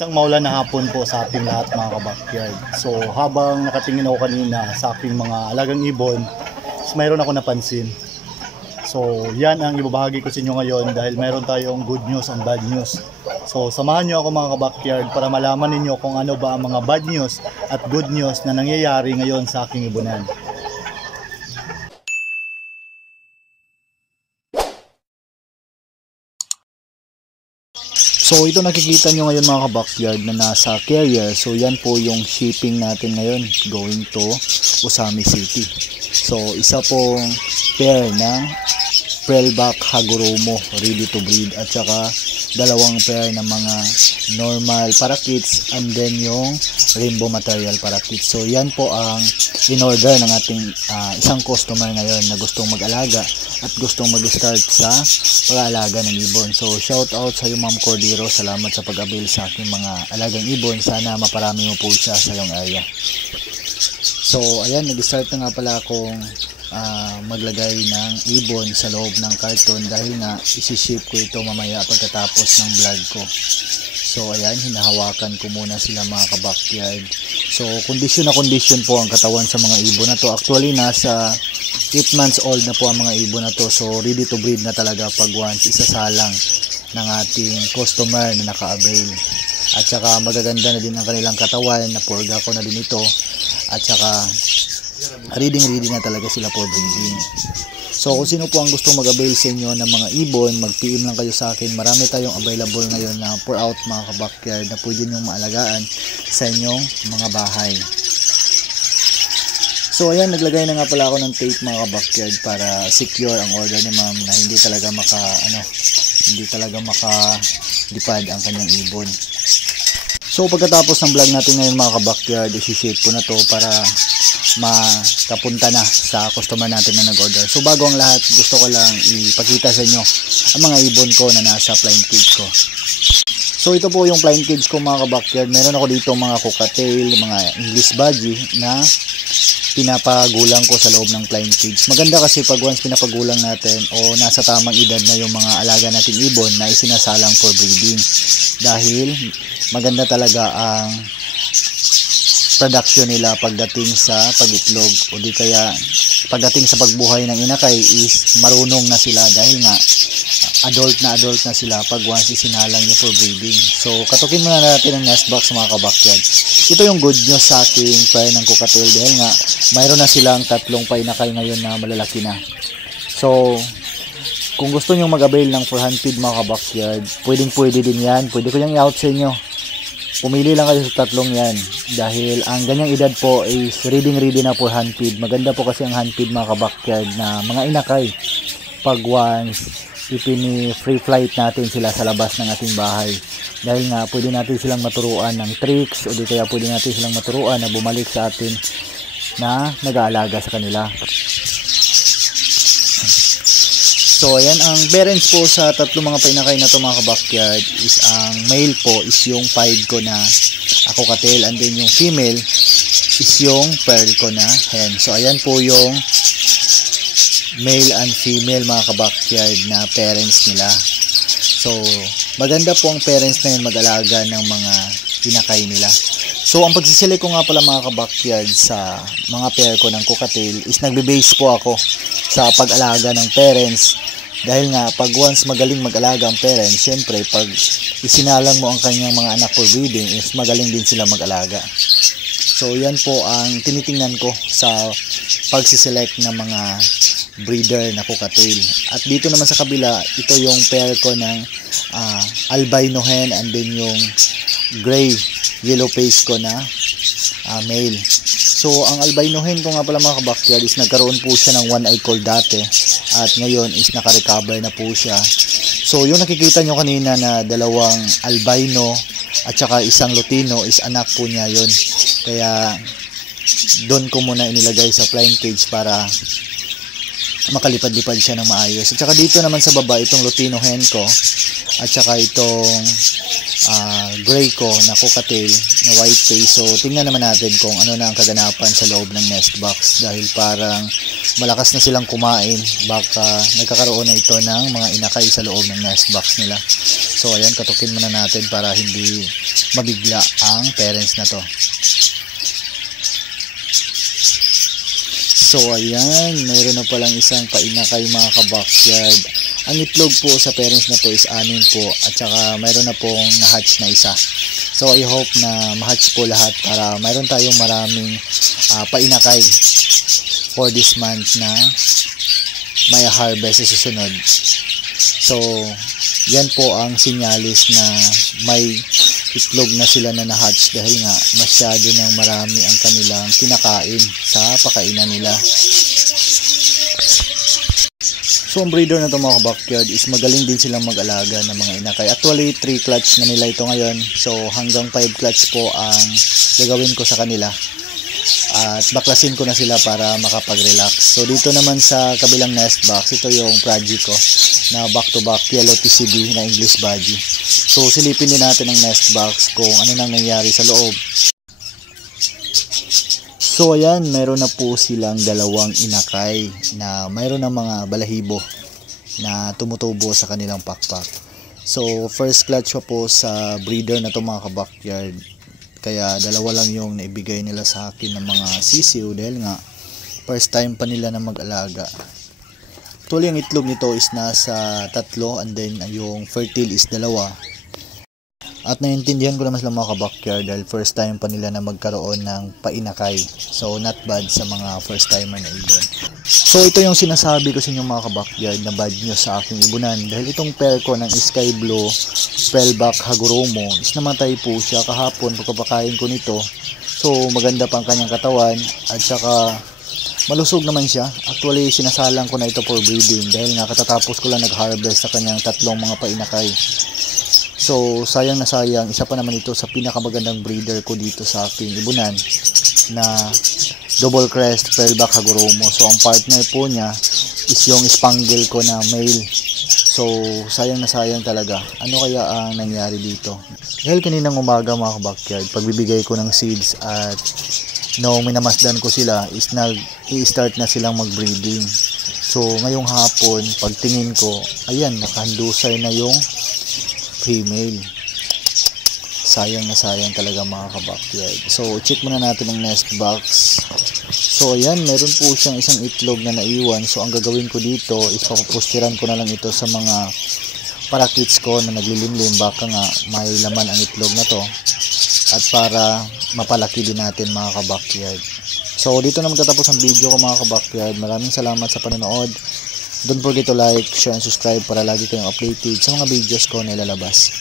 Isang maulan na hapon po sa ating lahat mga kabakyard. So habang nakatingin ako kanina sa aking mga alagang ibon, mayroon ako napansin. So yan ang ibabahagi ko sa inyo ngayon dahil mayroon tayong good news and bad news. So samahan nyo ako mga kabakyard para malaman ninyo kung ano ba ang mga bad news at good news na nangyayari ngayon sa aking ibunan. So ito nakikita nyo ngayon mga kabakyard na nasa carrier. So yan po yung shipping natin ngayon going to Usami City. So isa pong pair ng Pearlback Hagoromo ready to breed at saka dalawang pair ng mga normal parakeets and then yung rainbow material parakeets. So yan po ang in-order ng ating isang customer ngayon na gustong mag-alaga at gustong mag-start sa pag-aalaga ng ibon. So shout out sa iyo Ma'am Cordero, salamat sa pag-avail sa aking mga alagang ibon. Sana maparami mo po siya sa iyong area. So ayan, nag-start na nga pala akong maglagay ng ibon sa loob ng karton dahil nga isi-ship ko ito mamaya pagkatapos ng vlog ko. So ayan, hinahawakan ko muna sila mga kabakyard. So kondisyon na kondisyon po ang katawan sa mga ibon na to. Actually nasa 8 months old na po ang mga ibon na to. So ready to breed na talaga pag once isasalang ng ating customer na naka-avail. At saka magaganda na din ang kanilang katawan, napurga ko na din ito. At saka ready na talaga sila for breeding. So kung sino po ang gustong mag-avail sa inyo ng mga ibon, mag-PM lang kayo sa akin. Marami tayong available ngayon na pour out mga kabakyard na pwede nyong maalagaan sa inyong mga bahay. So ayan, naglagay na nga pala ako ng tape mga kabakyard para secure ang order ni ma'am na hindi talaga makalipad ang kanyang ibon. So pagkatapos ng vlog natin ngayon mga kabakyard, isi-shape ko na to para makapunta na sa customer natin na nag-order. So bago ang lahat, gusto ko lang ipakita sa inyo ang mga ibon ko na nasa flying cage ko. So ito po yung flying cage ko mga kabakyard. Meron ako dito mga cocktail, mga English budgie na pinapagulang ko sa loob ng flying cage. Maganda kasi pag once pinapagulang natin o nasa tamang edad na yung mga alaga nating ibon na isinasalang for breeding. Dahil maganda talaga ang production nila pagdating sa pag-itlog o di kaya pagdating sa pagbuhay ng inakay is marunong na sila dahil nga adult na sila pag once isinalang nyo for breeding. So katukin muna natin ang nest box mga kabakyard. Ito yung good news sa aking pair ng cocktail dahil nga mayroon na silang tatlong painakay ngayon na malalaki na. So kung gusto nyo mag-avail ng for hand feed mga kabakyard, pwede din yan. Pwede ko yung i-out sa inyo. Pumili lang kayo sa tatlong yan dahil ang ganyang edad po is ready na for hand feed. Maganda po kasi ang hand feed mga kabakyard na mga inakay pag once ipini-free flight natin sila sa labas ng ating bahay. Dahil nga pwede natin silang maturuan ng tricks o di kaya pwede natin silang maturuan na bumalik sa atin na nag-aalaga sa kanila. So ayan, ang parents po sa tatlong mga painakay na to mga kabakyard is ang male po is yung 5 ko na ako katil and then yung female is yung pearl ko na hen. So ayan po yung male and female mga kabakyard na parents nila. So maganda po ang parents na yun mag-alaga ng mga inakay nila. So ang pagsiselect ko nga pala mga kabakyard sa mga pair ko ng cocktail is nagbe-base po ako sa pag-alaga ng parents. Dahil nga pag once magaling mag-alaga ang parents, syempre pag isinalang mo ang kanyang mga anak for breeding is magaling din sila mag-alaga. So yan po ang tinitingnan ko sa pagsiselect ng mga breeder na cocktail. At dito naman sa kabila, ito yung pair ko ng albino hen and then yung gray yellow face ko na male. So ang albino hen ko nga pala mga kabakyard is nagkaroon po siya ng one eye cold dati at ngayon is naka-recover na po siya. So yung nakikita nyo kanina na dalawang albino at saka isang lutino is anak po niya yon. Kaya doon ko muna inilagay sa flying cage para makalipad-lipad siya ng maayos. At saka dito naman sa baba, itong lutino hen ko at saka itong gray ko na cocktail na white face. So tingnan naman natin kung ano na ang kaganapan sa loob ng nest box, dahil parang malakas na silang kumain, baka nagkakaroon na ito ng mga inakay sa loob ng nest box nila. So ayan, katukin muna natin para hindi mabigla ang parents na to. So ayan, mayroon na palang isang painakay mga ka-backyard. Ang itlog po sa parents na to is 6 po, at saka mayroon na pong na-hatch na isa. So I hope na ma-hatch po lahat para mayroon tayong maraming painakay for this month na may harvest sa susunod. So yan po ang sinyalis na may itlog na sila na na-hatch, dahil nga masyado ng marami ang kanilang kinakain sa pakainan nila. So ang breeder na ito mga ka-backyard is magaling din silang mag-alaga ng mga inakay. Actually 3 clutch na nila ito ngayon, so hanggang 5 clutch po ang gagawin ko sa kanila, at baklasin ko na sila para makapag-relax. So dito naman sa kabilang nest box, ito yung project ko na back to back yellow TCB na English Budgie. So silipin din natin ang nest box kung ano nang nangyari sa loob. So ayan, meron na po silang 2 inakay na mayroon ng mga balahibo na tumutubo sa kanilang pakpak. So first clutch po sa breeder na to mga ka-backyard, kaya 2 lang yung naibigay nila sa akin ng mga sisiw, dahil nga first time pa nila na mag-alaga. Actually ang itlog nito is nasa 3, and then yung fertile is 2. At naiintindihan ko naman sila mga ka-backyard, dahil first time pa nila na magkaroon ng painakay. So not bad sa mga first timer na ibon. So ito yung sinasabi ko sa inyo mga ka-backyard na bad news sa aking ibunan, dahil itong pair ko ng Sky Blue Spellback Hagoromo is namatay po siya kahapon pagkapakain ko nito. So maganda pa ang kanyang katawan, at saka malusog naman siya. Actually sinasalang ko na ito for breeding, dahil nga katatapos ko lang nag-harvest sa kanyang 3 mga painakay. So sayang na sayang, isa pa naman ito sa pinakamagandang breeder ko dito sa aking ibunan na double crest Spellback Hagoromo. So ang partner po niya is yung spangle ko na male. So sayang na sayang talaga. Ano kaya ang nangyari dito? Dahil kaninang umaga mga ka-backyard, pagbibigay ko ng seeds at no minamasdan ko sila is i-start na silang mag-breeding. So ngayong hapon, pagtingin ko, ayan, nakahandusay na yung female. Sayang na sayang talaga mga ka-backyard. So check muna natin ang nest box. So ayan, meron po siyang isang itlog na naiwan. So ang gagawin ko dito is papupustiran ko na lang ito sa mga parakeets ko na naglilimlim, baka nga may laman ang itlog na to, at para mapalaki din natin mga ka-backyard. So dito na magtatapos ang video ko mga ka-backyard. Maraming salamat sa panonood. Don't forget to like, share, and subscribe para lagi kayong updated sa mga videos ko na ilalabas.